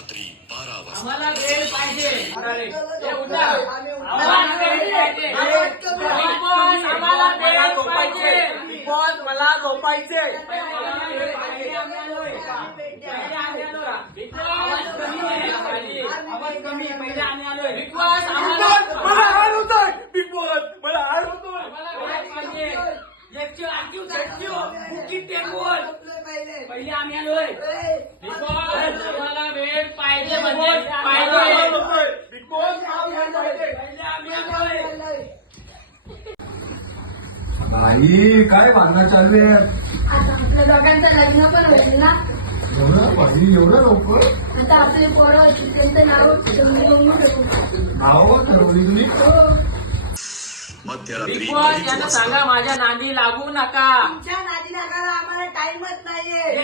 रात्री 12 वाजता आम्हाला वेळ पाहिजे. आम्हाला वेळ पाहिजे. आम्हाला वेळ पाहिजे. बॉस मला झोपायचे. आवाज कमी पहिले आम्ही आलोय. मला हार होतोय. बिग बॉस मला हार होतोय. पहिले आम्ही आलोय. आम्हाला वेळ पाहिजे म्हणजे बिग बॉस पहिले आम्ही आलोय. आई काय भांडणं चालू आहे? आता आपल्या दोघांचं लग्न पण होईल ना. एवढं लवकर आता आपले पोरं त्यांचं नाव ठेवून नाव ठरवली तुम्ही? मध्यरात्री बिग बॉस यांना सांगा माझ्या नादी लागू नका. तुमच्या नादी लागायला आम्हाला टाइमच नाहीये.